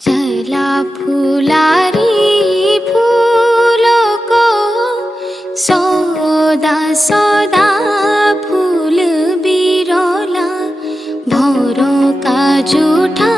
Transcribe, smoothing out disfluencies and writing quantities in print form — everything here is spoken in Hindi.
चला फुलारी फूलों को सौदा सौदा फूल बिरौला भौरों का जूठा